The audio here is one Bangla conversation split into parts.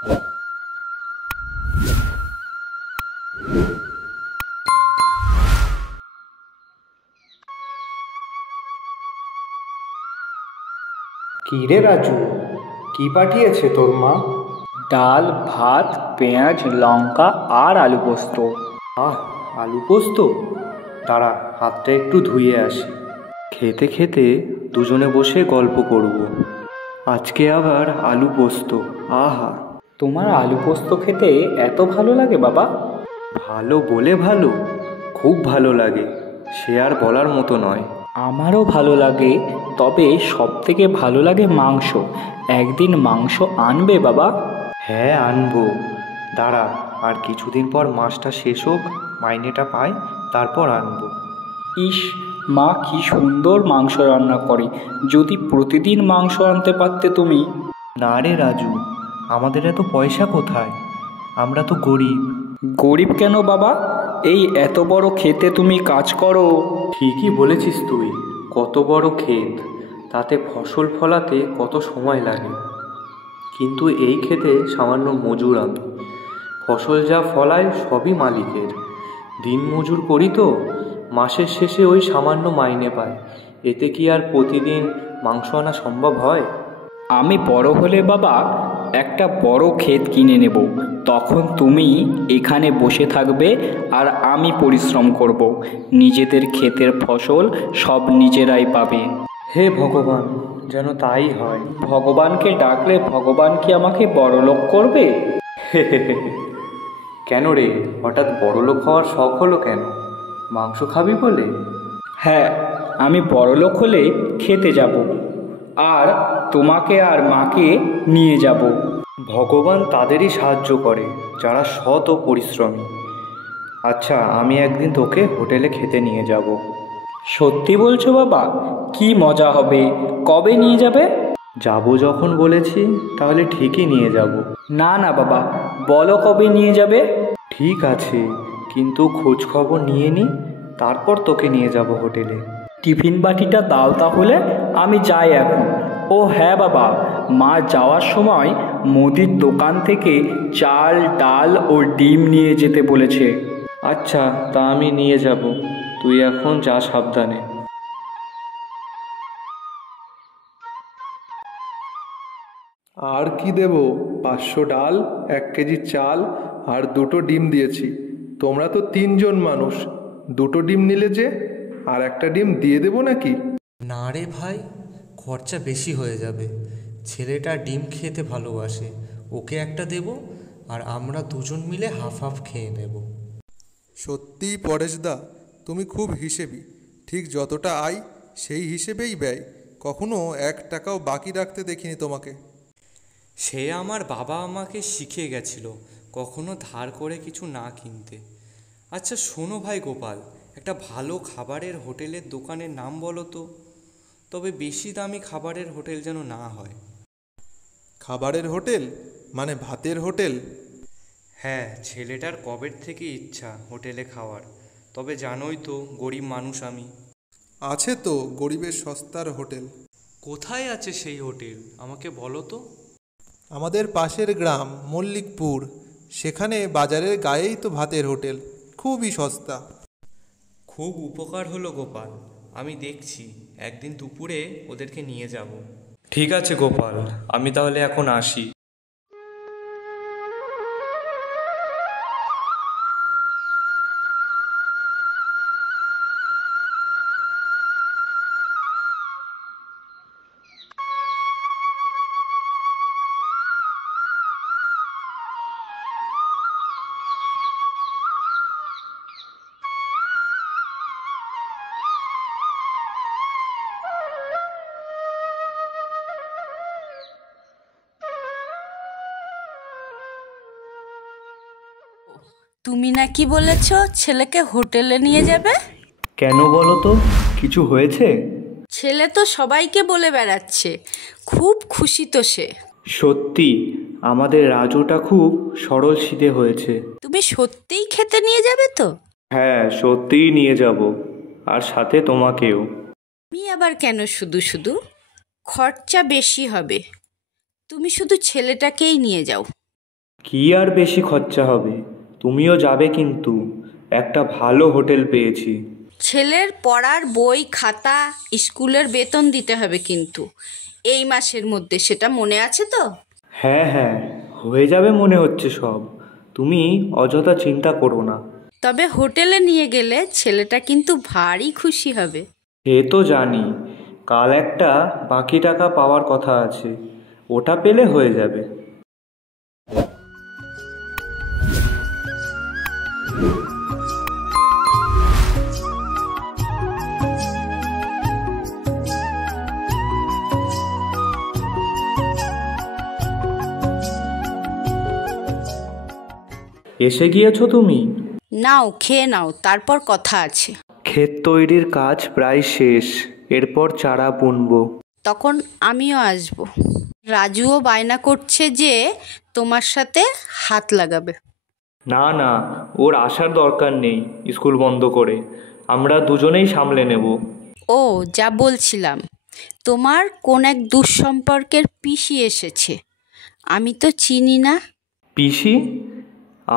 কি রে রাজু, কি পাঠিয়েছে তোর মা? ডাল, ভাত, পেঁয়াজ, লঙ্কা আর আলু পোস্ত। আহ, আলু পোস্ত? দাঁড়া, হাতটা একটু ধুয়ে আসি। খেতে খেতে দুজনে বসে গল্প করব। আজকে আবার আলু পোস্ত। আহা! তোমার আলু পোস্ত খেতে এত ভালো লাগে বাবা? ভালো বলে ভালো, খুব ভালো লাগে, সে আর বলার মতো নয়। আমারও ভালো লাগে, তবে সব থেকে ভালো লাগে মাংস। একদিন মাংস আনবে বাবা? হ্যাঁ, আনবো। দাঁড়া, আর কিছুদিন পর মাসটা শেষ হোক, মাইনেটা পাই, তারপর আনবো। ইস, মা কি সুন্দর মাংস রান্না করে! যদি প্রতিদিন মাংস আনতে পারতে তুমি। না রে রাজু, আমাদের এত পয়সা কোথায়? আমরা তো গরিব। গরিব কেন বাবা? এই এত বড় ক্ষেতে তুমি কাজ করো। ঠিকই বলেছিস তুই, কত বড় ক্ষেত, তাতে ফসল ফলাতে কত সময় লাগে। কিন্তু এই ক্ষেতে সামান্য মজুর আমি। ফসল যা ফলায় সবই মালিকের। দিন মজুর করি তো, মাসের শেষে ওই সামান্য মাইনে পাই। এতে কি আর প্রতিদিন মাংস আনা সম্ভব হয়? আমি বড় হলে বাবা একটা বড় ক্ষেত কিনে নেব। তখন তুমি এখানে বসে থাকবে আর আমি পরিশ্রম করব। নিজেদের ক্ষেতের ফসল সব নিজেরাই পাবে। হে ভগবান, যেন তাই হয়। ভগবানকে ডাকলে ভগবান কি আমাকে বড়লোক করবে? কেন রে, হঠাৎ বড়লোক হওয়ার শখ হলো কেন? মাংস খাবি বলে? হ্যাঁ, আমি বড়লোক হলে খেতে যাব, আর তোমাকে আর মাকে নিয়ে যাব। ভগবান তাদেরই সাহায্য করে যারা সৎ ও পরিশ্রমী। আচ্ছা, আমি একদিন তোকে হোটেলে খেতে নিয়ে যাব। সত্যি বলছো বাবা? কি মজা হবে! কবে নিয়ে যাবে? যাব যখন বলেছি, তাহলে ঠিকই নিয়ে যাব। না না বাবা, বলো কবে নিয়ে যাবে। ঠিক আছে, কিন্তু খোঁজ খবর নিয়ে নি, তারপর তোকে নিয়ে যাব হোটেলে। টিফিন বাটিটা দাও তাহলে, আমি যাই এখন। ও হ্যাঁ বাবা, মা যাওয়ার সময় মুদির দোকান থেকে চাল, ডাল ও ডিম নিয়ে যেতে বলেছে। আচ্ছা, তা আমি নিয়ে যাব, তুই এখন যা সাবধানে। আর কি দেব? 500 ডাল, 1 কেজি চাল আর 2টো ডিম দিয়েছি। তোমরা তো 3জন মানুষ, 2টো ডিম নিলে যে, আর একটা ডিম দিয়ে দেবো নাকি? না রে ভাই, খরচা বেশি হয়ে যাবে। ছেলেটা ডিম খেতে ভালোবাসে, ওকে একটা দেব, আর আমরা দুজন মিলে হাফ হাফ খেয়ে নেব। সত্যিই পরেশদা, তুমি খুব হিসেবি। ঠিক যতটা আয় সেই হিসেবেই ব্যয়, কখনো 1 টাকাও বাকি রাখতে দেখিনি তোমাকে। সে আমার বাবা আমাকে শিখিয়ে গেছিল কখনো ধার করে কিছু না কিনতে। আচ্ছা শোনো ভাই গোপাল, একটা ভালো খাবারের হোটেলের দোকানের নাম বলো তো, তবে বেশি দামি খাবারের হোটেল যেন না হয়। খাবারের হোটেল মানে ভাতের হোটেল? হ্যাঁ, ছেলেটার কবের থেকে ইচ্ছা হোটেলে খাওয়ার, তবে জানোই তো গরিব মানুষ আমি। আছে তো গরিবের সস্তার হোটেল। কোথায় আছে সেই হোটেল, আমাকে বলো তো। আমাদের পাশের গ্রাম মল্লিকপুর, সেখানে বাজারের গায়েই তো ভাতের হোটেল, খুবই সস্তা। খুব উপকার হলো গোপাল, আমি দেখছি একদিন দুপুরে ওদেরকে নিয়ে যাব। ঠিক আছে গোপাল, আমি তাহলে এখন আসি। তুমি নাকি বলেছ ছেলেকে হোটেলে নিয়ে যাবে? কেন বলো তো, কিছু হয়েছে? ছেলে তো সবাইকে বলে বেড়াচ্ছে, খুব খুশি তো সে। সত্যি, আমাদের রাজুটা খুব সরল সিধে হয়েছে। তুমি সত্যিই খেতে নিয়ে যাবে তো? হ্যাঁ, সত্যিই নিয়ে যাব, আর সাথে তোমাকেও। তুমি আবার কেন শুধু শুধু? খরচা বেশি হবে, তুমি শুধু ছেলেটাকেই নিয়ে যাও। কি আর বেশি খরচা হবে, তুমিও যাবে কিন্তু, একটা ভালো হোটেল পেয়েছি। ছেলের পড়ার বই খাতা স্কুলের বেতন দিতে হবে কিন্তু এই মাসের মধ্যে, সেটা মনে আছে তো? হ্যাঁ হ্যাঁ, হয়ে যাবে মনে হচ্ছে সব, তুমি অযথা চিন্তা করো না। তবে হোটেলে নিয়ে গেলে ছেলেটা কিন্তু ভারী খুশি হবে। এ তো জানি, কাল একটা বাকি টাকা পাওয়ার কথা আছে, ওটা পেলে হয়ে যাবে। এসে গিয়েছো তুমি? নাও খেয়ে নাও, তারপর কথা আছে। ক্ষেত তৈরির কাজ প্রায় শেষ, এরপর চারা বুনবো। তখন আমিও আসব। রাজুও বায়না করছে যে তোমার সাথে হাত লাগাবে। না না, ওর আসার দরকার নেই, স্কুল বন্ধ করে আমরা দুজনেই সামলে নেব। ও যা বলছিলাম, তোমার কোন এক দুঃসম্পর্কের পিসি এসেছে, আমি তো চিনি না। পিসি?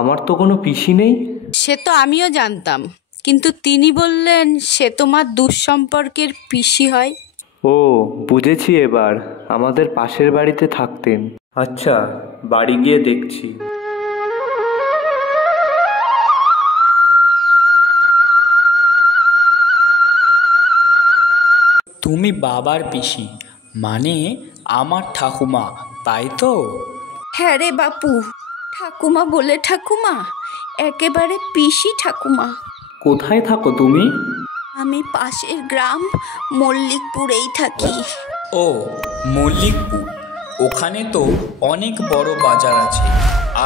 আমার তো কোনো পিসি নেই। সে তো আমিও জানতাম, কিন্তু তিনি বললেন সে তোমার দুঃসম্পর্কের পিসি হয়। ও বুঝেছি এবার, আমাদের পাশের বাড়িতে থাকতেন। আচ্ছা, বাড়ি গিয়ে দেখছি। তুমি বাবার পিসি, মানে আমার ঠাকুমা, তাই তো? হ্যাঁ রে বাপু, ঠাকুমা বলে ঠাকুমা, একেবারে পিসি ঠাকুমা। কোথায় থাকো তুমি? আমি পাশের গ্রাম মল্লিকপুরেই থাকি। ও মল্লিকপুর, ওখানে তো অনেক বড় বাজার আছে,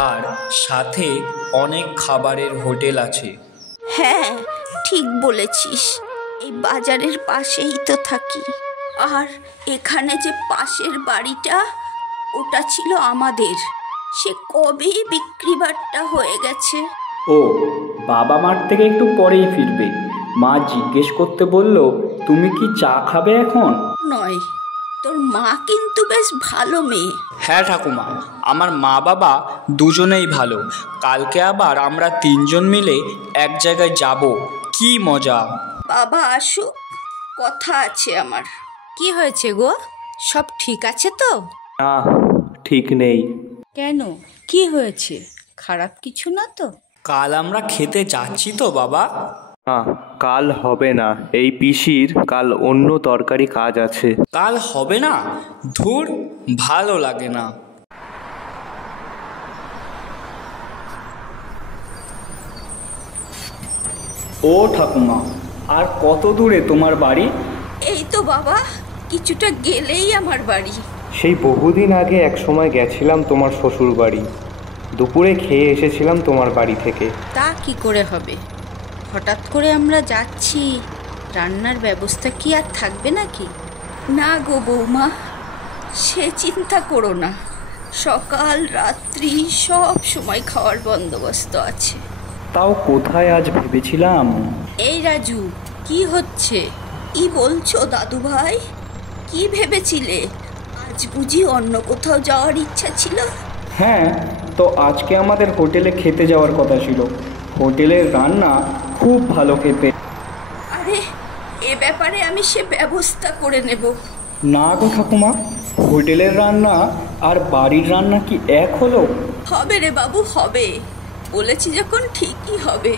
আর সাথে অনেক খাবারের হোটেল আছে। হ্যাঁ ঠিক বলেছিস, এই বাজারের পাশেই তো থাকি। আর এখানে যে পাশের বাড়িটা, ওটা ছিল আমাদের, সে কবেই বিক্রিবাট্টা হয়ে গেছে। ও বাবা মার থেকে একটু পরেই ফিরবে, মা জিজ্ঞেস করতে বলল তুমি কি চা খাবে এখন? নয়, তোর মা কিন্তু বেশ ভালো মেয়ে। হ্যাঁ ঠাকুমা, আমার মা বাবা দুজনেই ভালো। কালকে আবার আমরা তিনজন মিলে এক জায়গায় যাব, কি মজা। বাবা আসুক, কথা আছে আমার। কি হয়েছে গো, সব ঠিক আছে তো? না, ঠিক নেই। কেন, কি হয়েছে? খারাপ কিছু না তো? কাল আমরা খেতে যাচ্ছি তো বাবা? না, কাল হবে না, এই পিসির কাল অন্য তরকারি কাজ আছে। কাল হবে না? ধুর, ভালো লাগে না। ও ঠাকুমা, আর কত দূরে তোমার বাড়ি? এই তো বাবা, কিছুটা গেলেই আমার বাড়ি। সেই বহুদিন আগে এক সময় গেছিলাম তোমার শ্বশুর বাড়ি, দুপুরে খেয়ে এসেছিলাম তোমার বাড়ি থেকে। তা কি করে হবে, হঠাৎ করে আমরা যাচ্ছি, রান্নার ব্যবস্থা কি আর থাকবে নাকি? না গো বৌমা, সে চিন্তা করো না, সকাল রাত্রি সব সময় খাওয়ার বন্দোবস্ত আছে। তাও কোথায় আজ ভেবেছিলাম। এই রাজু, কি হচ্ছে? কি বলছো দাদু ভাই, কি ভেবেছিলে? আজ বুঝি অন্য কোথাও যাওয়ার ইচ্ছা ছিল? হ্যাঁ, তো আজকে আমাদের হোটেলে খেতে যাওয়ার কথা ছিল, হোটেলের রান্না খুব ভালো খেতে। আরে এ ব্যাপারে আমি সে ব্যবস্থা করে নেব। না গো ঠাকুমা, হোটেলের রান্না আর বাড়ির রান্না কি এক হলো? হবে রে বাবু, হবে, বলেছি যখন ঠিকই হবে।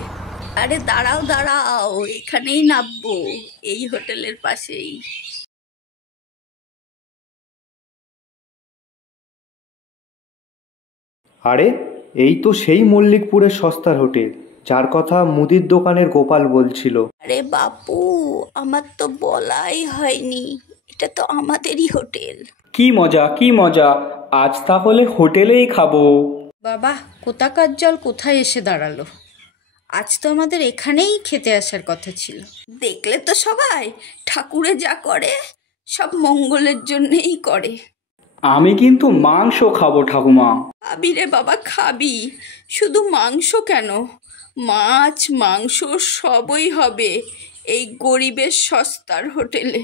আরে দাঁড়াও দাঁড়াও, এখানেই নামবো, এই হোটেলের পাশেই। আরে এই তো সেই মল্লিকপুরের সস্তার হোটেল, যার কথা মুদির দোকানের গোপাল বলছিল। আরে বাপু, আমার তো বলাই হয়নি, এটা তো আমাদেরই হোটেল। কি মজা, কি মজা, আজ তাহলে হোটেলেই খাবো। বাবা, কোথাকার জল কোথায় এসে দাঁড়ালো, আজ তো আমাদের এখানেই খেতে আসার কথা ছিল। দেখলে তো সবাই, ঠাকুরে যা করে সব মঙ্গলের জন্যেই করে। আমি কিন্তু মাংস খাবো ঠাকুমা। খাবি রে বাবা, খাবি, শুধু মাংস কেন, মাছ মাংস সবই হবে এই গরিবের সস্তার হোটেলে।